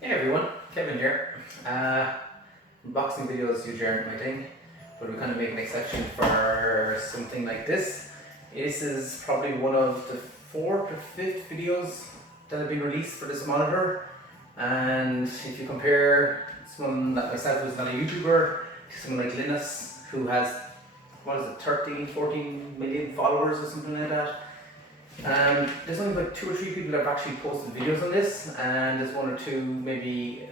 Hey everyone, Kevin here. Unboxing videos usually aren't my thing, but we kind of make an exception for something like this. This is probably one of the fourth or fifth videos that have been released for this monitor. And if you compare someone like myself who's not a YouTuber to someone like Linus who has, 13, 14 million followers or something like that. There's only like 2 or 3 people that have actually posted videos on this, and there's 1 or 2 maybe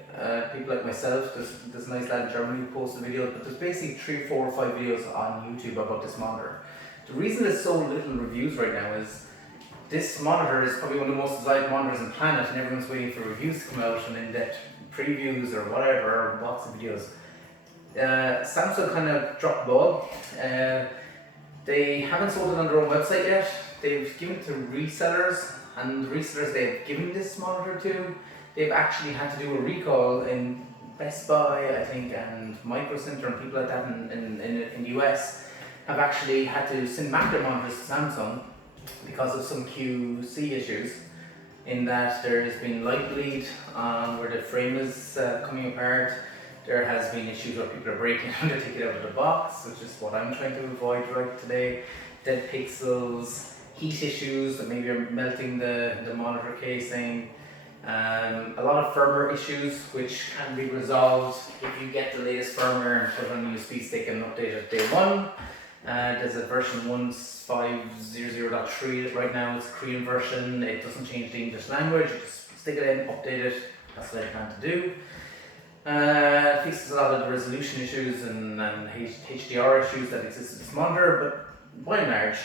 people like myself. There's a nice lad in Germany who posted videos, but there's basically 3, 4 or 5 videos on YouTube about this monitor. The reason there's so little reviews right now is this monitor is probably one of the most desired monitors on the planet, and everyone's waiting for reviews to come out and in-depth previews or whatever, or lots of videos. Samsung kind of dropped the ball. They haven't sold it on their own website yet. They've given it to resellers, and the resellers they've given this monitor to, they've actually had to do a recall in Best Buy, I think, and Micro Center and people like that in the US have actually had to send back their monitors to Samsung because of some QC issues, in that there has been light bleed on where the frame is coming apart. There has been issues where people are breaking when they take it out of the box, which is what I'm trying to avoid right today. Dead pixels, heat issues that maybe are melting the monitor casing, a lot of firmware issues which can be resolved if you get the latest firmware and put it on a USB stick and update it day 1. There's a version 1.5.00.3 right now. It's a Korean version. It doesn't change the English language. You just stick it in, update it. That's what I plan to do. It fixes a lot of the resolution issues and HDR issues that exist in this monitor, but by and large,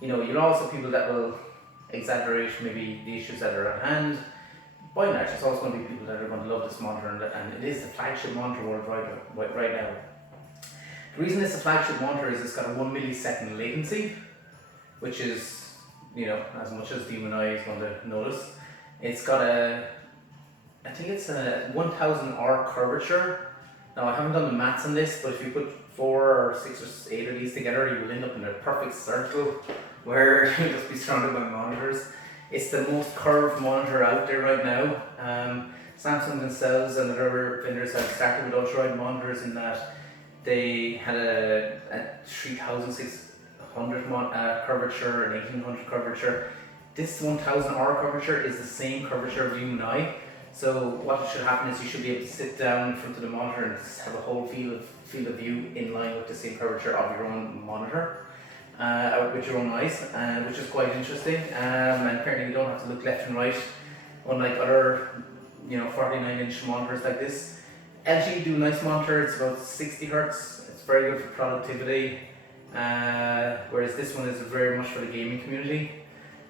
you'll also people that will exaggerate maybe the issues that are at hand. By and large, it's also going to be people that are going to love this monitor, and it is the flagship monitor worldwide right now. The reason it's a flagship monitor is it's got a 1 millisecond latency, which is, as much as the human eye is going to notice. It's got I think it's a 1000 R curvature. Now I haven't done the maths on this, but if you put 4 or 6 or 8 of these together, you will end up in a perfect circle where you'll just be surrounded by monitors. It's the most curved monitor out there right now. Samsung themselves and other vendors have started with ultrawide monitors in that they had a 3600 curvature and 1800 curvature. This 1000 R curvature is the same curvature of the human eye. So what should happen is you should be able to sit down in front of the monitor and just have a whole field of view in line with the same curvature of your own monitor, with your own eyes, which is quite interesting. And apparently you don't have to look left and right, unlike other 49-inch monitors like this. LG do a nice monitor. It's about 60 Hz. It's very good for productivity, whereas this one is very much for the gaming community.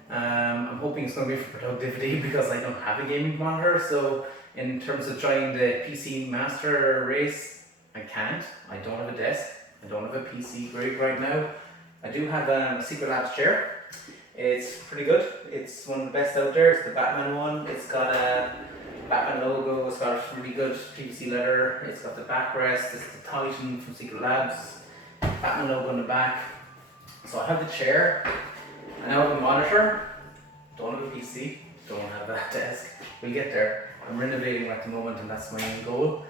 I'm hoping it's going to be for productivity because I don't have a gaming monitor. So in terms of trying the PC master race, I can't. I don't have a desk. I don't have a PC rig right now. I do have a Secret Labs chair. It's pretty good. It's one of the best out there. It's the Batman one. It's got a Batman logo. It's got really good PVC leather. It's got the backrest. It's the Titan from Secret Labs. Batman logo on the back. So I have the chair. I now have a monitor, don't have a PC, don't have a desk. We'll get there. I'm renovating at the moment, and that's my main goal.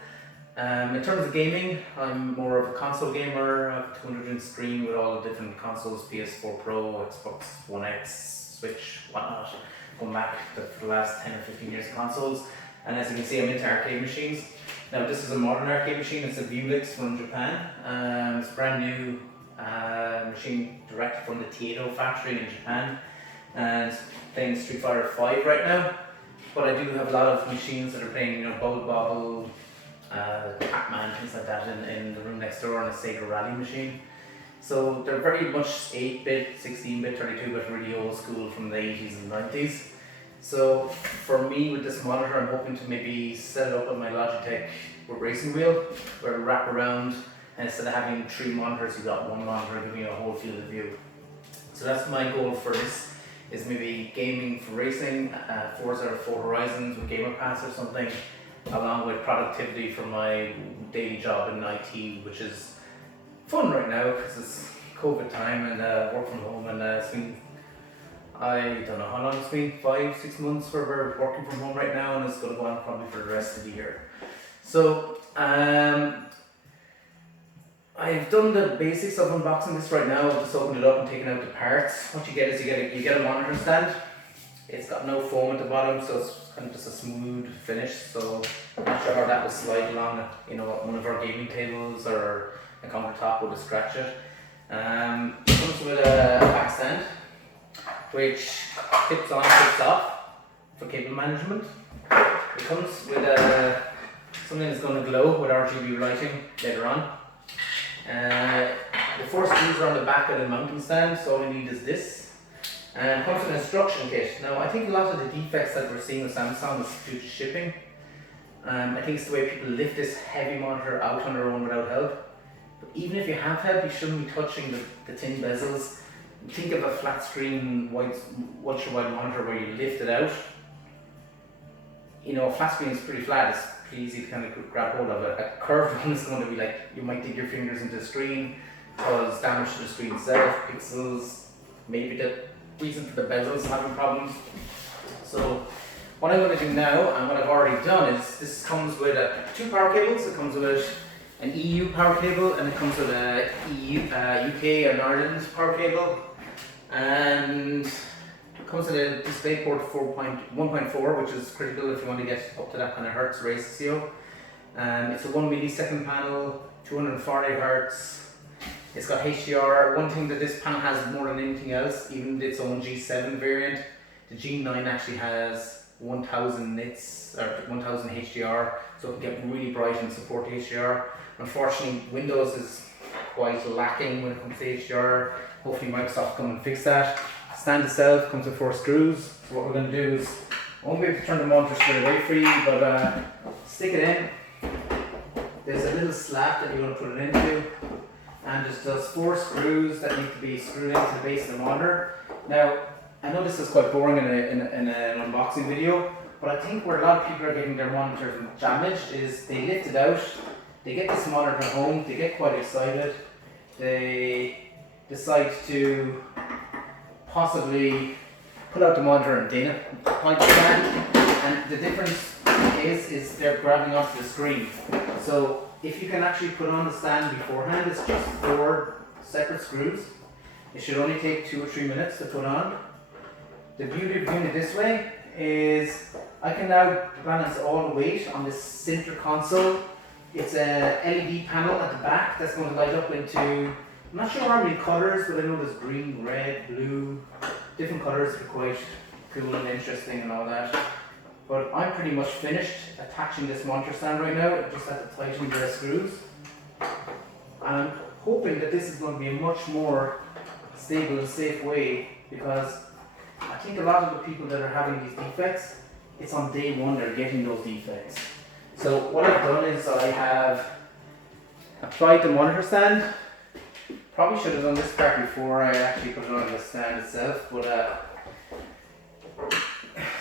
In terms of gaming, I'm more of a console gamer. I have 200-inch screen with all the different consoles, PS4 Pro, Xbox One X, Switch, whatnot. Going back for the last 10 or 15 years of consoles. And as you can see, I'm into arcade machines. Now this is a modern arcade machine. It's a Vulix from Japan. It's brand new. Machine direct from the Taito factory in Japan, and playing Street Fighter 5 right now. But I do have a lot of machines that are playing, Bubble Bobble, Pac-Man, things like that in the room next door, on a Sega Rally machine. So they're very much 8-bit, 16-bit, 32-bit, really old school from the 80s and 90s. So for me with this monitor, I'm hoping to maybe set it up on my Logitech racing wheel, where it'll wrap around. And instead of having 3 monitors, you got 1 monitor giving you a whole field of view. So that's my goal for this, is maybe gaming for racing, Forza or Ford Horizons with Gamer Pass or something, along with productivity for my daily job in IT, which is fun right now because it's COVID time and work from home, and it's been I don't know how long it's been, 5-6 months where we're working from home right now, and it's going to go on probably for the rest of the year. So I've done the basics of unboxing this right now. I've just opened it up and taken out the parts. What you get is you get a monitor stand. It's got no foam at the bottom, so it's kind of just a smooth finish. So I'm not sure how that will slide along, you know, one of our gaming tables or a countertop would scratch it. It comes with a back stand, which clips on, clips off for cable management. It comes with something that's going to glow with RGB lighting later on. The 4 screws are on the back of the mounting stand, so all we need is this. And it comes with an instruction kit. Now, I think a lot of the defects that we're seeing with Samsung is due to shipping. I think it's the way people lift this heavy monitor out on their own without help. But even if you have help, you shouldn't be touching the tin bezels. Think of a flat screen ultra-wide monitor where you lift it out. You know, a flat screen is pretty flat, it's pretty easy to kind of grab hold of it. A curved one is going to be like, you might dig your fingers into the screen, cause damage to the screen itself, pixels, maybe the reason for the bezels having problems. So what I'm going to do now, and what I've already done, is this comes with 2 power cables. It comes with an EU power cable, and it comes with a UK and Ireland power cable, and it comes with a DisplayPort 1.4, which is critical if you want to get up to that kind of hertz ratio. It's a 1 millisecond panel, 240 hertz. It's got HDR. One thing that this panel has more than anything else, even its own G7 variant, the G9 actually has 1000 nits or 1000 HDR, so it can get really bright and support HDR. Unfortunately, Windows is quite lacking when it comes to HDR. Hopefully Microsoft come and fix that. The stand itself comes with 4 screws. So what we're going to do is, I won't be able to turn the monitor straight away for you, but stick it in. There's a little slat that you're going to put it into, and there's just 4 screws that need to be screwed into the base of the monitor. Now, I know this is quite boring in an unboxing video, but I think where a lot of people are getting their monitors damaged is they lift it out, they get this monitor home, they get quite excited, they decide to possibly pull out the monitor and din it, point the stand, and the difference is they're grabbing onto the screen. So if you can actually put on the stand beforehand, it's just 4 separate screws. It should only take 2 or 3 minutes to put on. The beauty of doing it this way is I can now balance all the weight on this center console. It's a LED panel at the back that's going to light up into, I'm not sure how many colors, but I know there's green, red, blue, different colors that are quite cool and interesting and all that. But I'm pretty much finished attaching this monitor stand right now. I just have to tighten the screws. And I'm hoping that this is going to be a much more stable and safe way, because I think a lot of the people that are having these defects, it's on day one they're getting those defects. So what I've done is I have applied the monitor stand. Probably should have done this part before I actually put it on the stand itself, but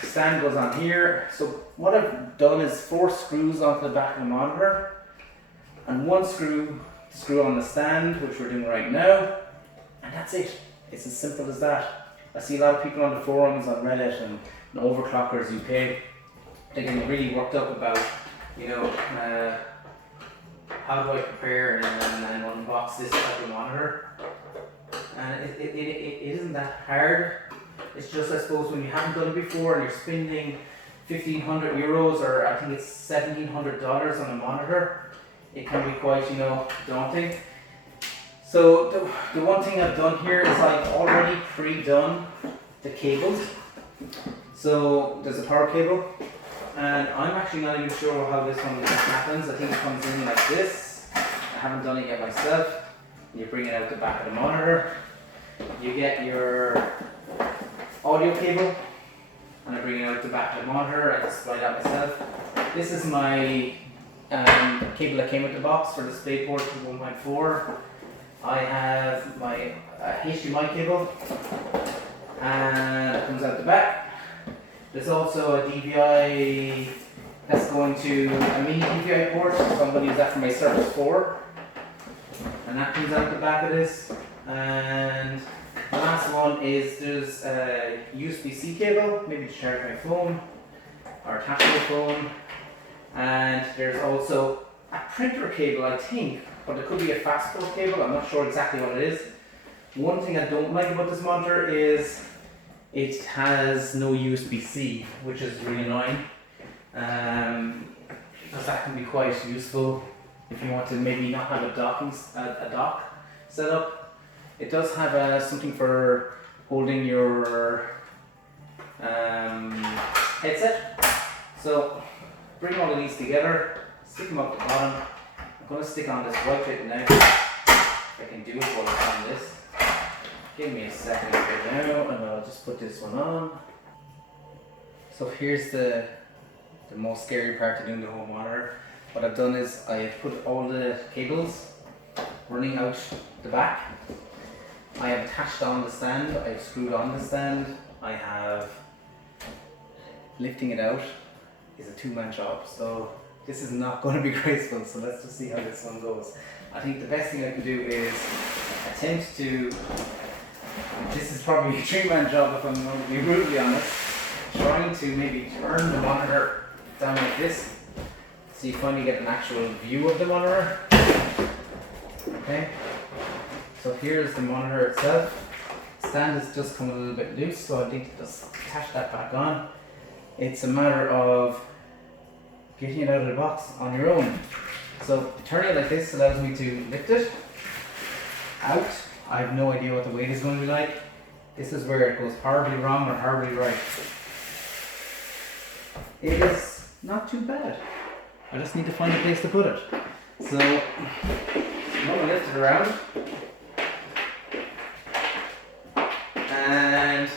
stand goes on here. So what I've done is 4 screws onto the back of the monitor, and 1 screw to screw on the stand, which we're doing right now, and that's it. It's as simple as that. I see a lot of people on the forums on Reddit and Overclockers UK, they get really worked up about, you know, how do I prepare and unbox this type of monitor. And it isn't that hard. It's just, I suppose, when you haven't done it before and you're spending 1,500 euros, or I think it's $1,700 on a monitor, it can be quite, you know, daunting. So the one thing I've done here is I've already pre-done the cables. So there's a power cable, and I'm actually not even sure how this one happens. I think it comes in like this. I haven't done it yet myself. You bring it out the back of the monitor. You get your audio cable, and I bring it out the back of the monitor. I just slide out myself. This is my cable that came with the box for the DisplayPort 1.4. I have my HDMI cable, and it comes out the back. There's also a DVI that's going to a mini DVI port, so I'm going to use that for my Surface 4. And that comes out the back of this. And The last one is there's a USB-C cable, maybe to charge my phone or attach my phone, and there's also a printer cable, I think, but it could be a fast port cable. I'm not sure exactly what it is. One thing I don't like about this monitor is it has no USB-C, which is really annoying, because that can be quite useful if you want to maybe not have a dock set up. It does have something for holding your headset. So bring all of these together, stick them up the bottom. I'm going to stick on this white bit now. If I can do it while I'm on this. Give me a second here now, and I'll just put this one on. So here's the most scary part of doing the whole monitor. What I've done is I have put all the cables running out the back. I have attached on the stand, I have screwed on the stand, I have lifting it out is a two-man job, so this is not going to be graceful, so let's just see how this one goes. I think the best thing I can do is attempt to, this is probably a three-man job if I'm going to be brutally honest, trying to maybe turn the monitor down like this, so you finally get an actual view of the monitor. Okay. So here's the monitor itself. The stand is just come a little bit loose, so I need to just attach that back on. It's a matter of getting it out of the box on your own. So turning it like this allows me to lift it out. I have no idea what the weight is going to be like. This is where it goes horribly wrong or horribly right. It is not too bad. I just need to find a place to put it. So I'm going to lift it around. And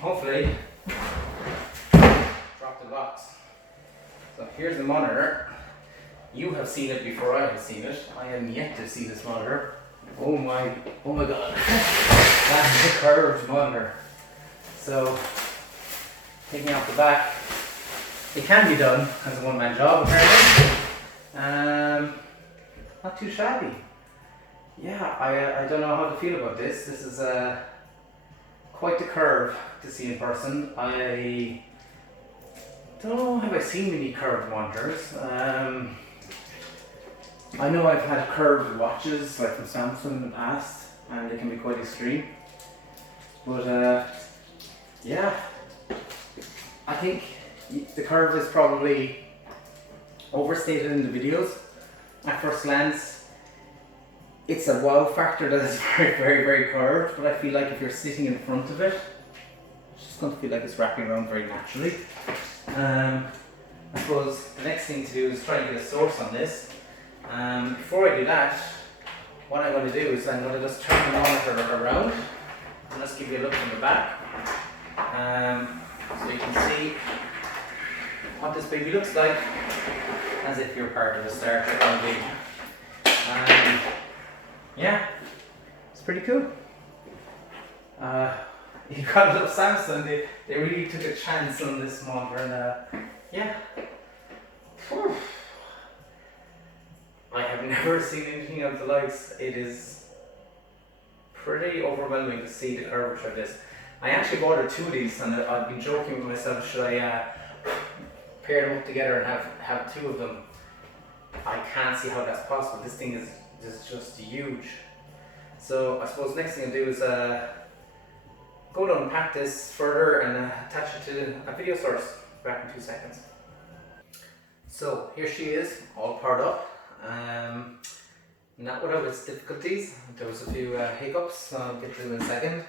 hopefully drop the box. So here's the monitor. You have seen it before I have seen it. I am yet to see this monitor. Oh my god. That's a curved monitor. So taking off the back, it can be done as a one-man job apparently. Not too shabby. Yeah, I don't know how to feel about this. This is quite the curve to see in person. I don't know, have I seen many curved monitors? I know I've had curved watches like from Samsung in the past, and they can be quite extreme. But yeah, I think the curve is probably overstated in the videos. At first glance, it's a wow factor that is very curved, but I feel like if you're sitting in front of it, it's just going to feel like it's wrapping around very naturally. I suppose the next thing to do is try and get a source on this. Before I do that, what I'm going to do is I'm going to just turn the monitor around and let's give you a look from the back. So you can see what this baby looks like as if you're part of a Star Trek movie. Yeah, it's pretty cool. You got a little Samsung, they really took a chance on this monitor, and yeah. Whew. I have never seen anything of the likes. It is pretty overwhelming to see the curvature of this. I actually ordered two of these, and I've been joking with myself, should I pair them up together and have two of them? I can't see how that's possible. This thing is just huge. So I suppose next thing I'll do is go to unpack this further and attach it to a video source. Back in 2 seconds. So here she is, all powered up. Not without its difficulties. There was a few hiccups, I'll get to them in a second.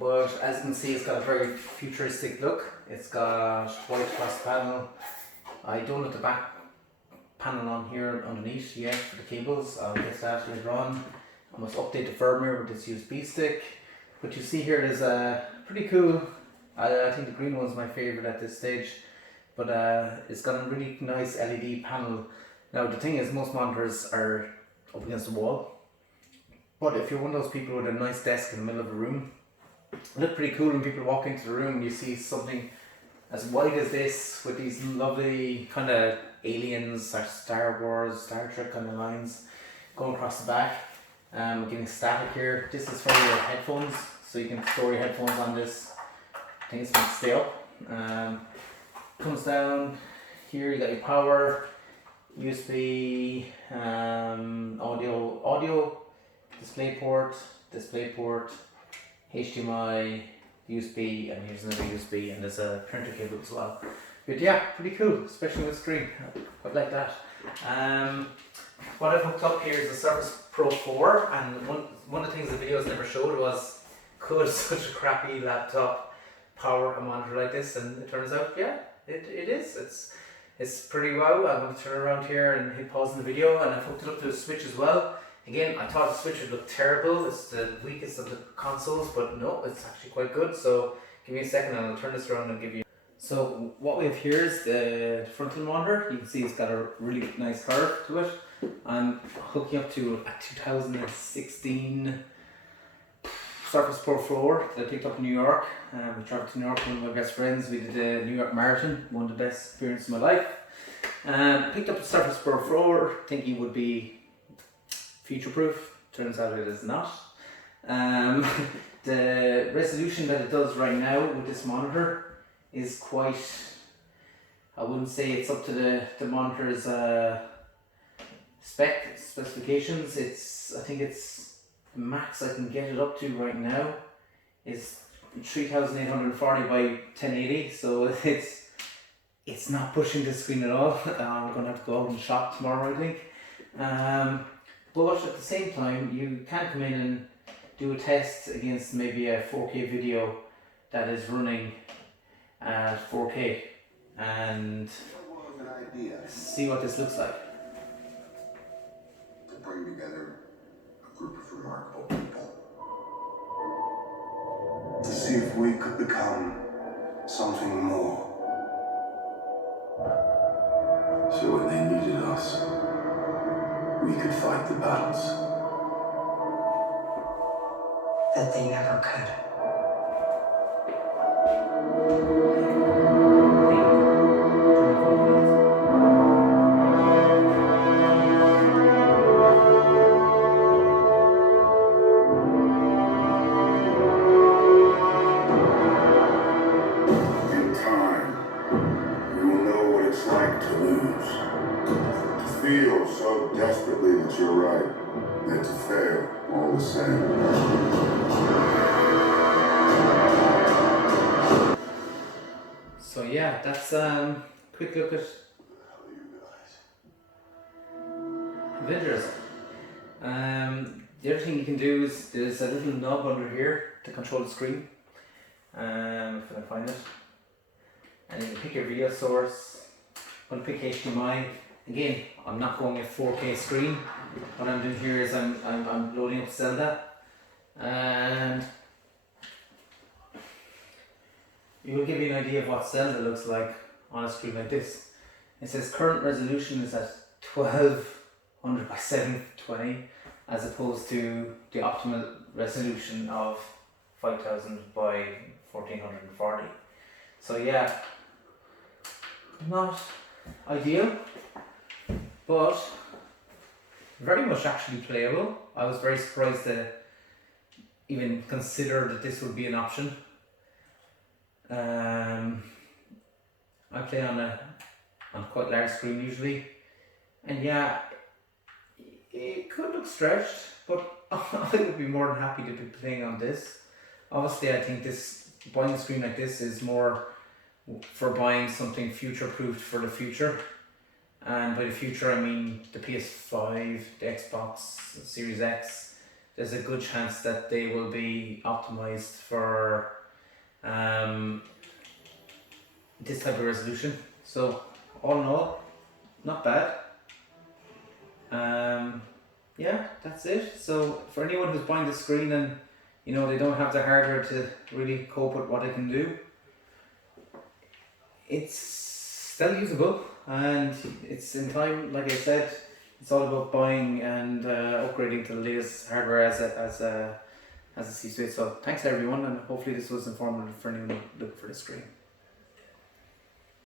But as you can see, it's got a very futuristic look. It's got white cross panel. I don't have the back panel on here underneath yet for the cables. I'll get that later on. I must update the firmware with this USB stick. But you see here it is pretty cool. I think the green one's my favourite at this stage. But it's got a really nice LED panel. Now the thing is, most monitors are up against the wall. But if you're one of those people with a nice desk in the middle of a room, it looks pretty cool when people walk into the room and you see something as wide as this with these lovely kind of aliens or Star Wars, Star Trek kind of lines going across the back. We're getting static here. This is for your headphones, so you can store your headphones on this. I think it's going to stay up. Comes down here, you got your power, USB, audio, display port, HDMI, USB, and here's another USB, and there's a printer cable as well. But yeah, pretty cool, especially with screen. I like that. What I've hooked up here is the Surface Pro 4, and one of the things the videos never showed was, could such a crappy laptop power a monitor like this? And it turns out, yeah, it is. It's pretty wow. I'm going to turn around here and hit pause in the video, and I've hooked it up to a Switch as well. Again, I thought the Switch would look terrible. It's the weakest of the consoles, but no, it's actually quite good. So give me a second and I'll turn this around and give you. So what we have here is the frontal monitor. You can see it's got a really nice curve to it. I'm hooking up to a 2016 Surface Pro 4 that I picked up in New York. We traveled to New York with one of my best friends. We did the New York Marathon, one of the best experiences of my life. Picked up the Surface Pro 4 thinking it would be future proof. Turns out it is not. The resolution that it does right now with this monitor is quite, I wouldn't say it's up to the monitor's specifications. I think it's the max I can get it up to right now is 3840 by 1080, so it's not pushing the screen at all. I'm going to have to go out and shop tomorrow, I think. But at the same time, you can come in and do a test against maybe a 4K video that is running at 4K and see what this looks like. To bring together a group of remarkable people. To see if we could become something more. So when they needed us, we could fight the battles that they never could. In time, you will know what it's like to lose. To feel so desperately that you're right, and to fail all the same. So yeah, that's quick look at Avengers. The other thing you can do is there's a little knob under here to control the screen. If I can find it. And you can pick your video source. I'm going to pick HDMI. Again, I'm not going at 4K screen. What I'm doing here is I'm loading up Zelda, and it will give you an idea of what Zelda looks like on a screen like this. It says current resolution is at 1200 by 720 as opposed to the optimal resolution of 5000 by 1440. So yeah, not ideal, but very much actually playable. I was very surprised to even consider that this would be an option. I play on a quite large screen usually, and yeah, it could look stretched, but I would be more than happy to be playing on this. Obviously, I think buying a screen like this is more for buying something future-proofed for the future. And by the future, I mean the PS5, the Xbox Series X. There's a good chance that they will be optimized for this type of resolution. So all in all, not bad. Yeah, that's it. So for anyone who's buying the screen and they don't have the hardware to really cope with what it can do, it's still usable, and it's in time. Like I said, it's all about buying and upgrading to the latest hardware as a C-suite. So thanks everyone, and hopefully this was informative for anyone looking for the screen.